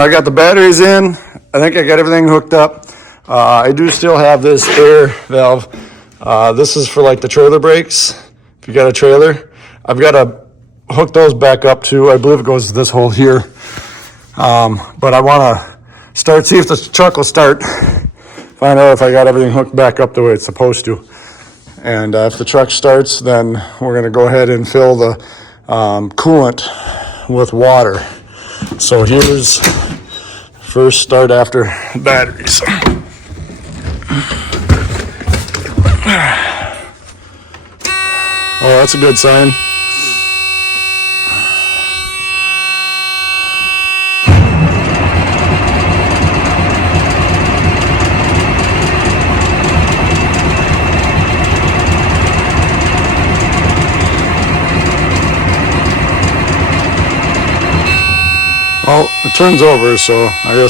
I got the batteries in. I think I got everything hooked up. I do still have this air valve. This is for like the trailer brakes. If you got a trailer, I've got to hook those back up too. I believe it goes to this hole here. But I want to see if the truck will start. Find out if I got everything hooked back up the way it's supposed to. And if the truck starts, then we're going to go ahead and fill the coolant with water. So here's first start after batteries. Oh, that's a good sign. Oh, it turns over, so I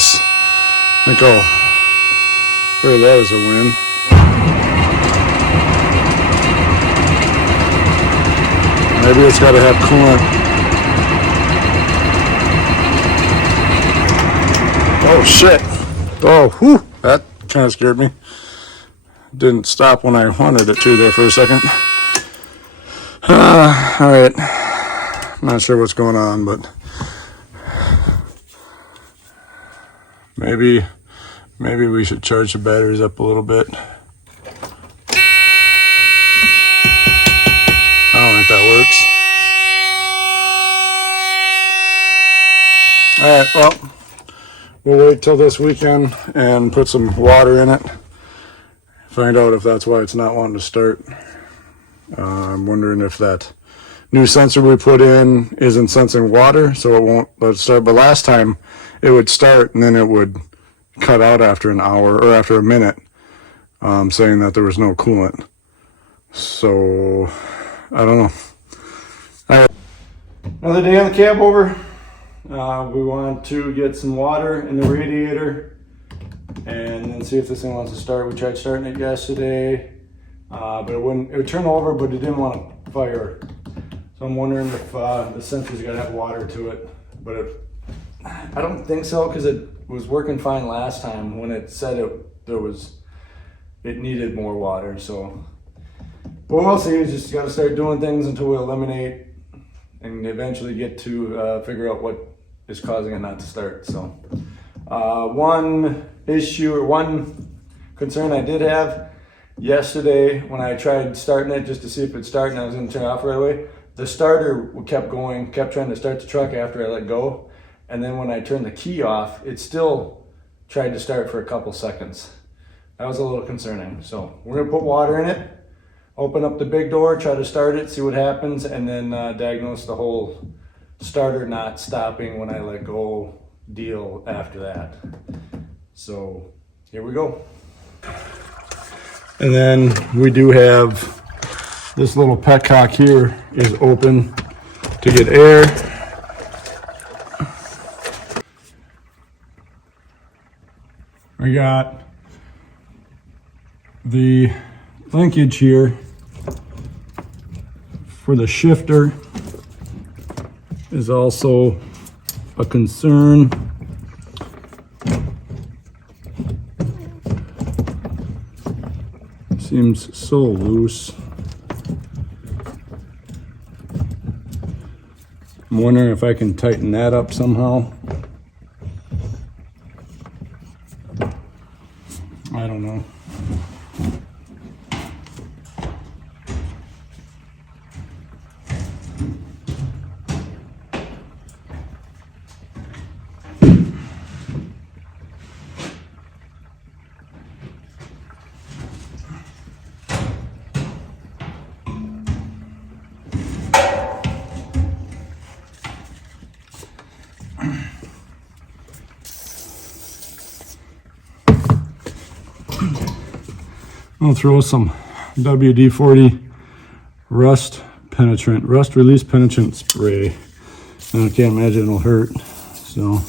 think I'll throw that as a win. Maybe it's got to have coolant. Oh, shit. Oh, whew. That kind of scared me. Didn't stop when I wanted it to there for a second. All right. Not sure what's going on, but maybe we should charge the batteries up a little bit. I don't think that works. All right, well, we'll wait till this weekend and put some water in it. Find out if that's why it's not wanting to start. I'm wondering if that new sensor we put in isn't sensing water, so it won't let it start. But last time it would start and then it would cut out after an hour or after a minute, saying that there was no coolant. So I don't know. All right. Another day on the Cabover. We want to get some water in the radiator and then see if this thing wants to start. We tried starting it yesterday, but it would turn over, but it didn't want to fire. So I'm wondering if the sensor's got to have water to it, but I don't think so, because it was working fine last time when it said it needed more water. So, but we'll see. We just got to start doing things until we eliminate and eventually get to figure out what is causing it not to start. So, one concern I did have yesterday when I tried starting it just to see if it'd start and I was going to turn it off right away. The starter kept trying to start the truck after I let go. And then when I turned the key off, it still tried to start for a couple seconds. That was a little concerning. So we're gonna put water in it, open up the big door, try to start it, see what happens, and then diagnose the whole starter not stopping when I let go deal after that. So here we go. And then we do have this little petcock here is open to get air. I got the linkage here for the shifter is also a concern. Seems so loose. I'm wondering if I can tighten that up somehow. I don't know. I'll throw some WD-40 rust release penetrant spray. I can't imagine it'll hurt. So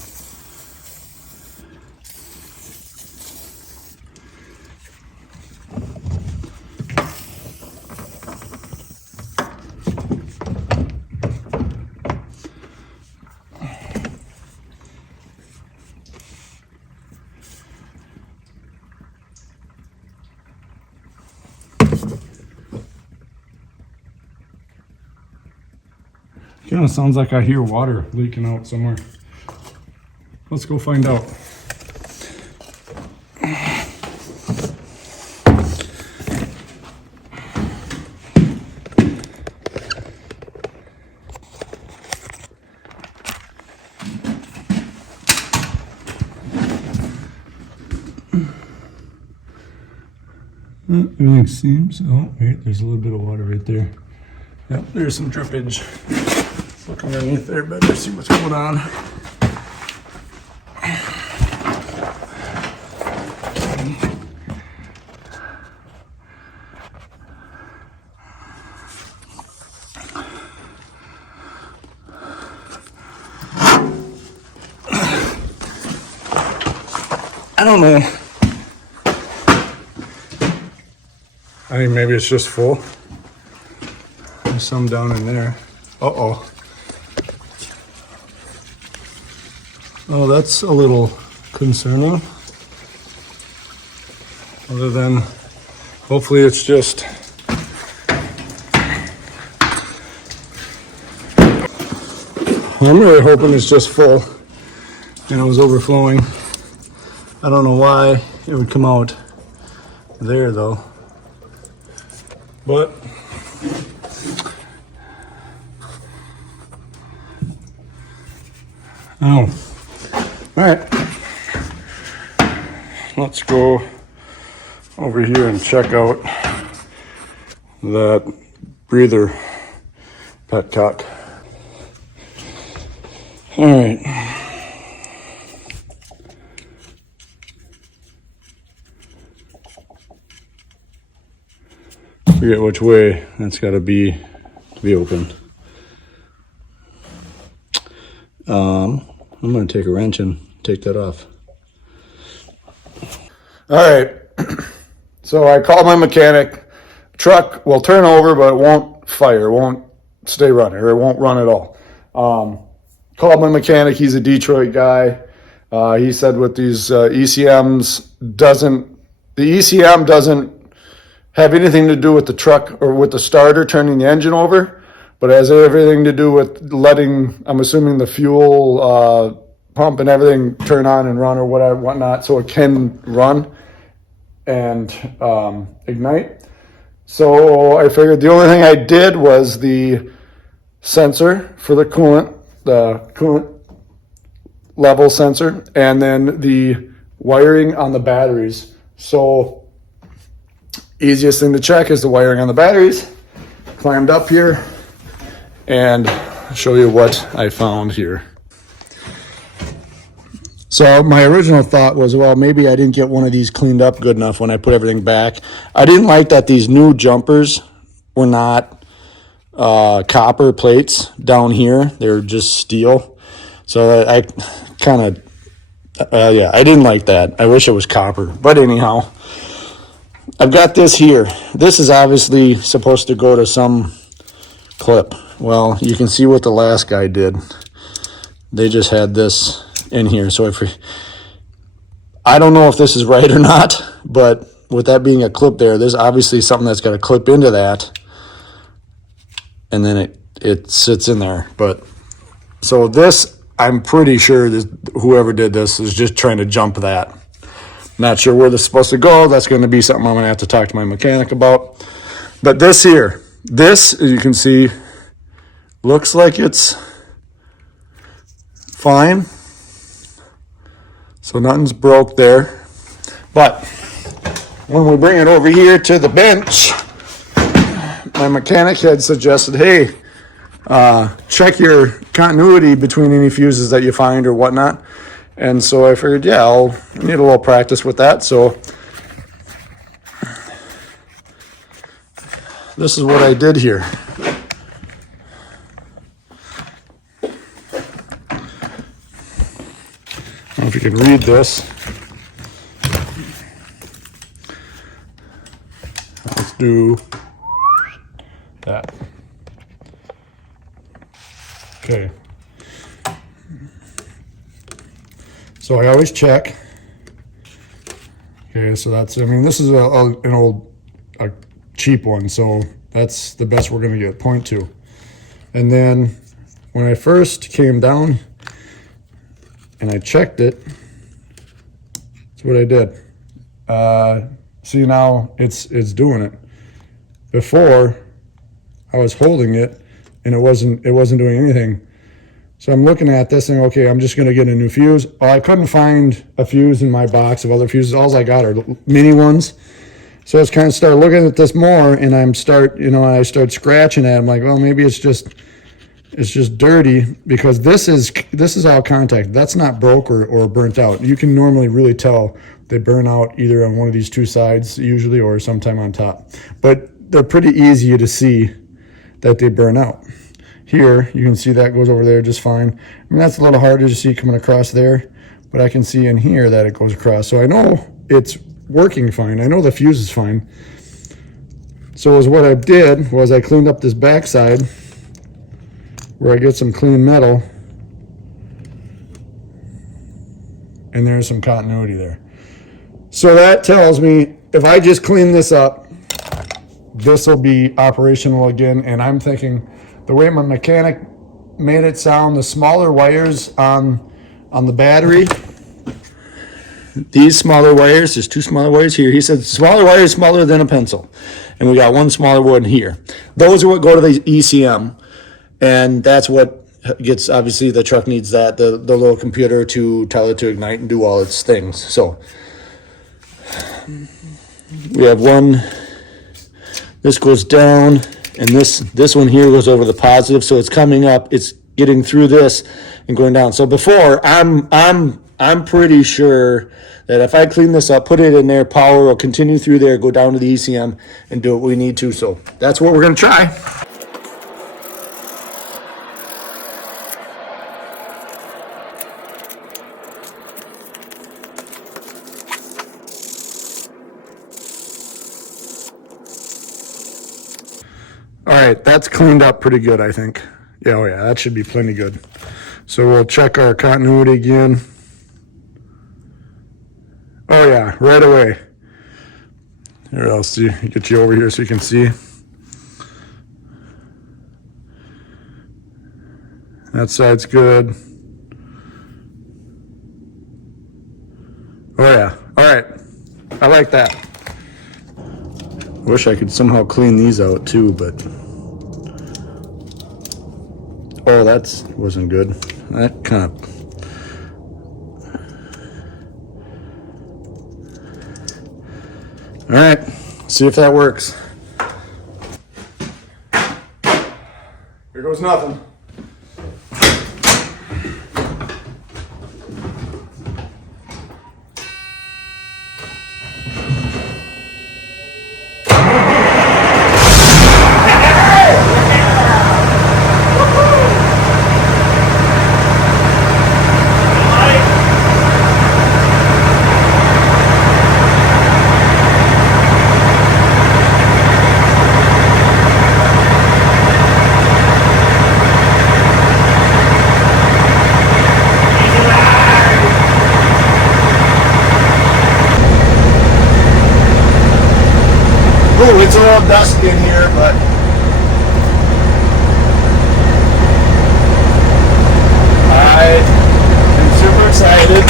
Kind of sounds like I hear water leaking out somewhere. Let's go find out. Everything seems, oh wait, there's a little bit of water right there. Yep, there's some drippage. Let's look underneath there, better see what's going on. I don't know. I think maybe it's just full. There's some down in there. Uh-oh. Oh, that's a little concerning. Other than, hopefully it's just I'm really hoping it's just full and it was overflowing. I don't know why it would come out there though. But oh, all right. Let's go over here and check out that breather petcock. All right. Forget which way that's got to be open. I'm going to take a wrench and take that off. All right. So I called my mechanic. Truck will turn over, but it won't fire. It won't stay running, or it won't run at all. Called my mechanic. He's a Detroit guy. He said with these ECMs, the ECM doesn't have anything to do with the truck or with the starter turning the engine over, but it has everything to do with letting, I'm assuming, the fuel pump and everything turn on and run or whatnot, so it can run and ignite. So I figured the only thing I did was the sensor for the coolant level sensor, and then the wiring on the batteries. So easiest thing to check is the wiring on the batteries. Climbed up here and I'll show you what I found here. So my original thought was, well, maybe I didn't get one of these cleaned up good enough when I put everything back. I didn't like that these new jumpers were not copper plates down here. They're just steel. So I kind of, yeah, I didn't like that. I wish it was copper. But anyhow, I've got this here. This is obviously supposed to go to some clip. Well, you can see what the last guy did. They just had this in here. So I don't know if this is right or not, but with that being a clip there, there's obviously something that's got to clip into that, and then it sits in there. But so this, I'm pretty sure that whoever did this is just trying to jump that. Not sure where this is supposed to go. That's going to be something I'm going to have to talk to my mechanic about. But this here, this, as you can see, looks like it's fine. So nothing's broke there. But when we bring it over here to the bench, my mechanic had suggested, hey, check your continuity between any fuses that you find or whatnot. And so I figured, yeah, I'll need a little practice with that. So this is what I did here. I don't know if you can read this. Let's do that. Okay. So I always check. Okay, so that's, I mean, this is an old, a cheap one, so that's the best we're going to get, 0.2. And then when I first came down and I checked it, that's what I did. See, now it's doing it. Before, I was holding it and it wasn't doing anything. So I'm looking at this and okay, I'm just gonna get a new fuse. Oh, I couldn't find a fuse in my box of other fuses. All I got are mini ones. So I was kind of start looking at this more, and I start scratching at it. I'm like, well, maybe it's just dirty, because this is all contact. That's not broke or burnt out. You can normally really tell they burn out either on one of these two sides usually, or sometime on top. But they're pretty easy to see that they burn out. Here, you can see that goes over there just fine. I mean, that's a little harder to see coming across there, but I can see in here that it goes across. So I know it's working fine. I know the fuse is fine. So what I did was I cleaned up this backside where I get some clean metal, and there's some continuity there. So that tells me if I just clean this up, this will be operational again. And I'm thinking, the way my mechanic made it sound, the smaller wires on the battery, these smaller wires, there's two smaller wires here. He said smaller wire is smaller than a pencil. And we got one smaller one here. Those are what go to the ECM. And that's what gets, obviously the truck needs that, the little computer to tell it to ignite and do all its things. So we have one, this goes down, and this one here goes over the positive. So it's coming up, it's getting through this and going down. So before, I'm pretty sure that if I clean this up, put it in there, power will continue through there, go down to the ECM and do what we need to. So that's what we're gonna try. All right, that's cleaned up pretty good, I think. Yeah, oh yeah, that should be plenty good. So we'll check our continuity again. Oh yeah, right away. Here, I'll see, get you over here so you can see. That side's good. Oh yeah, all right. I like that. Wish I could somehow clean these out too, but oh, that wasn't good. That kind of, all right, see if that works. Here goes nothing. Ooh, it's a little dusty in here, but I am super excited.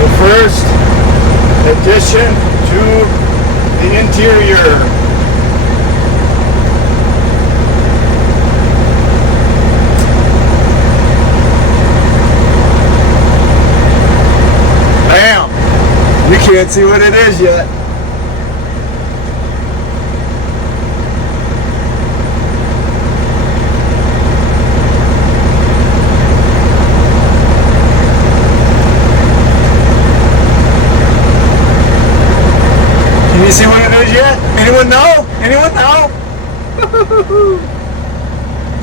The first addition to the interior. Bam! You can't see what it is yet. Can you see what it is yet? Anyone know? Anyone know?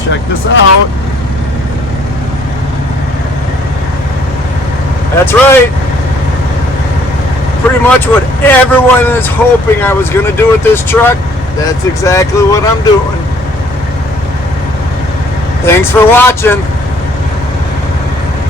Check this out. That's right. Pretty much what everyone is hoping I was going to do with this truck. That's exactly what I'm doing. Thanks for watching.